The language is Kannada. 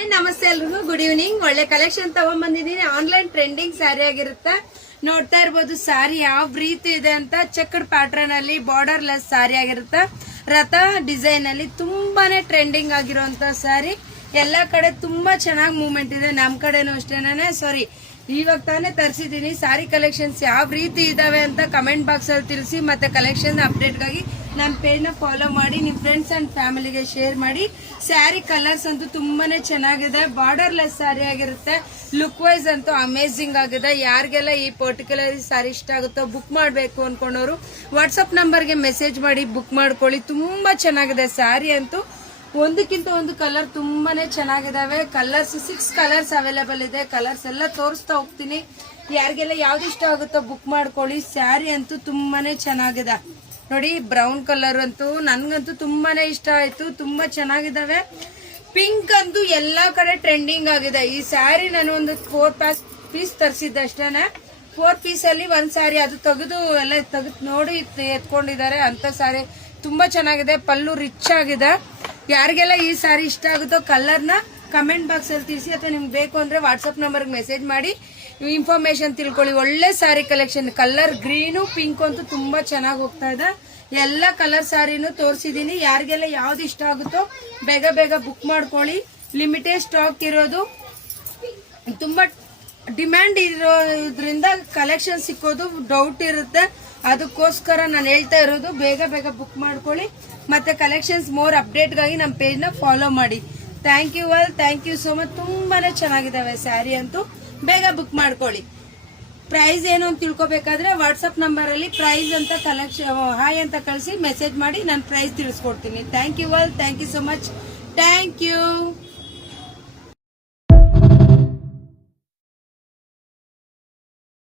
ನಮಸ್ತೆ ಎಲ್ರಿಗೂ ಗುಡ್ ಈವ್ನಿಂಗ್. ಒಳ್ಳೆ ಕಲೆಕ್ಷನ್ ತಗೊಂಡ್ಬಂದಿದೀನಿ. ಆನ್ಲೈನ್ ಟ್ರೆಂಡಿಂಗ್ ಸ್ಯಾರಿ ಆಗಿರುತ್ತೆ. ನೋಡ್ತಾ ಇರ್ಬೋದು ಸ್ಯಾರಿ ಯಾವ ರೀತಿ ಇದೆ ಅಂತ. ಚೆಕ್ಡ್ ಪ್ಯಾಟರ್ನ್ ಅಲ್ಲಿ ಬಾರ್ಡರ್ ಲೆಸ್ ಸ್ಯಾರಿ ಆಗಿರುತ್ತೆ. ರಥ ಡಿಸೈನ್ ಅಲ್ಲಿ ತುಂಬಾನೇ ಟ್ರೆಂಡಿಂಗ್ ಆಗಿರುವಂತ ಸ್ಯಾರಿ. ಎಲ್ಲಾ ಕಡೆ ತುಂಬಾ ಚೆನ್ನಾಗಿ ಮೂವ್ಮೆಂಟ್ ಇದೆ. ನಮ್ ಕಡೆನೂ ಅಷ್ಟೇನೆ. ಸಾರಿ, ಇವಾಗ ತಾನೇ ತರಿಸಿದೀನಿ. ಸ್ಯಾರಿ ಕಲೆಕ್ಷನ್ಸ್ ಯಾವ ರೀತಿ ಇದಾವೆ ಅಂತ ಕಮೆಂಟ್ ಬಾಕ್ಸ್ ಅಲ್ಲಿ ತಿಳಿಸಿ. ಮತ್ತೆ ಕಲೆಕ್ಷನ್ ಅಪ್ಡೇಟ್ ಗಾಗಿ ನನ್ನ ಪೇಜ್ ನ ಫಾಲೋ ಮಾಡಿ, ನಿಮ್ ಫ್ರೆಂಡ್ಸ್ ಅಂಡ್ ಫ್ಯಾಮಿಲಿಗೆ ಶೇರ್ ಮಾಡಿ. ಸ್ಯಾರಿ ಕಲರ್ಸ್ ಅಂತೂ ತುಂಬಾನೇ ಚೆನ್ನಾಗಿದೆ. ಬಾರ್ಡರ್ ಲೆಸ್ ಸ್ಯಾರಿ ಆಗಿರುತ್ತೆ. ಲುಕ್ ವೈಸ್ ಅಂತೂ ಅಮೇಸಿಂಗ್ ಆಗಿದೆ. ಯಾರಿಗೆಲ್ಲ ಈ ಪರ್ಟಿಕ್ಯುಲರ್ ಸ್ಯಾರಿ ಇಷ್ಟ ಆಗುತ್ತೋ, ಬುಕ್ ಮಾಡಬೇಕು ಅನ್ಕೊಂಡವರು ವಾಟ್ಸ್ಆಪ್ ನಂಬರ್ಗೆ ಮೆಸೇಜ್ ಮಾಡಿ ಬುಕ್ ಮಾಡ್ಕೊಳ್ಳಿ. ತುಂಬಾ ಚೆನ್ನಾಗಿದೆ ಸ್ಯಾರಿ ಅಂತೂ. ಒಂದಕ್ಕಿಂತ ಒಂದು ಕಲರ್ ತುಂಬಾನೇ ಚೆನ್ನಾಗಿದಾವೆ. ಕಲರ್ಸ್ 6 ಕಲರ್ಸ್ ಅವೈಲೇಬಲ್ ಇದೆ. ಕಲರ್ಸ್ ಎಲ್ಲ ತೋರಿಸ್ತಾ ಹೋಗ್ತೀನಿ. ಯಾರಿಗೆಲ್ಲ ಯಾವ್ದು ಇಷ್ಟ ಆಗುತ್ತೋ ಬುಕ್ ಮಾಡ್ಕೊಳ್ಳಿ. ಸ್ಯಾರಿ ಅಂತೂ ತುಂಬಾನೇ ಚೆನ್ನಾಗಿದೆ ನೋಡಿ. ಬ್ರೌನ್ ಕಲರ್ ಅಂತೂ ನನ್ಗಂತೂ ತುಂಬಾನೇ ಇಷ್ಟ ಆಯ್ತು. ತುಂಬಾ ಚೆನ್ನಾಗಿದಾವೆ. ಪಿಂಕ್ ಅಂತೂ ಎಲ್ಲಾ ಕಡೆ ಟ್ರೆಂಡಿಂಗ್ ಆಗಿದೆ. ಈ ಸ್ಯಾರಿ ನಾನು ಒಂದು 4 ಪೀಸ್ ತರಿಸಿದ್ದೆ ಅಷ್ಟೇನೆ. 4 ಪೀಸ್ ಅಲ್ಲಿ ಒಂದ್ ಸ್ಯಾರಿ ಅದು ತೆಗೆದು ಎಲ್ಲ ತೆಗೆದು ನೋಡಿ ಎತ್ಕೊಂಡಿದ್ದಾರೆ ಅಂತ ಸ್ಯಾರಿ. ತುಂಬಾ ಚೆನ್ನಾಗಿದೆ. ಪಲ್ಲು ರಿಚ್ ಆಗಿದೆ. ಯಾರಿಗೆಲ್ಲ ಈ ಸ್ಯಾರಿ ಇಷ್ಟ ಆಗುತ್ತೋ ಕಲರ್ನ ಕಮೆಂಟ್ ಬಾಕ್ಸ್ ಅಲ್ಲಿ ತಿಳಿಸಿ, ಅಥವಾ ನಿಮ್ಗೆ ಬೇಕು ಅಂದ್ರೆ ವಾಟ್ಸ್ಆಪ್ ನಂಬರ್ಗೆ ಮೆಸೇಜ್ ಮಾಡಿ ಇನ್ಫಾರ್ಮೇಶನ್ ತಿಳ್ಕೊಳ್ಳಿ. ಒಳ್ಳೆ sari collection. Colour green pink ಅಂತೂ ತುಂಬಾ ಚೆನ್ನಾಗಿ ಹೋಗ್ತಾ ಇದೆ. ಎಲ್ಲ ಕಲರ್ ಸ್ಯಾರಿನೂ ತೋರಿಸಿದೀನಿ. ಯಾರಿಗೆಲ್ಲ ಯಾವ್ದು ಇಷ್ಟ ಆಗುತ್ತೋ ಬೇಗ ಬೇಗ ಬುಕ್ ಮಾಡ್ಕೊಳ್ಳಿ. ಲಿಮಿಟೆಡ್ ಸ್ಟಾಕ್ ಇರೋದು. ತುಂಬಾ ಡಿಮ್ಯಾಂಡ್ ಇರೋದ್ರಿಂದ ಕಲೆಕ್ಷನ್ ಸಿಕ್ಕೋದು ಡೌಟ್ ಇರುತ್ತೆ. ಅದಕ್ಕೋಸ್ಕರ ನಾನು ಹೇಳ್ತಾ ಇರೋದು ಬೇಗ ಬೇಗ ಬುಕ್ ಮಾಡ್ಕೊಳ್ಳಿ. ಮತ್ತೆ ಕಲೆಕ್ಷನ್ಸ್ ಮೋರ್ ಅಪ್ಡೇಟ್ಗಾಗಿ ನಮ್ಮ ಪೇಜ್ ನ ಫಾಲೋ ಮಾಡಿ. Thank you all. Thank you so much. ತುಂಬಾನೇ ಚೆನ್ನಾಗಿದಾವೆ ಸ್ಯಾರಿ ಅಂತೂ. ಬೇಗ ಬುಕ್ ಮಾಡ್ಕೊಳ್ಳಿ. ಪ್ರೈಸ್ ಏನು ಅಂತ ತಿಳ್ಕೊಬೇಕಾದ್ರೆ ವಾಟ್ಸ್ಆಪ್ ನಂಬರ್ ಅಲ್ಲಿ ಪ್ರೈಸ್ ಅಂತ ಕಲೆಕ್ಷನ್ ಹಾಯ್ ಅಂತ ಕಳಿಸಿ ಮೆಸೇಜ್ ಮಾಡಿ ನಾನು ಪ್ರೈಸ್ ತಿಳಿಸ್ಕೊಡ್ತೀನಿ. Thank you all. Thank you so much. Thank you.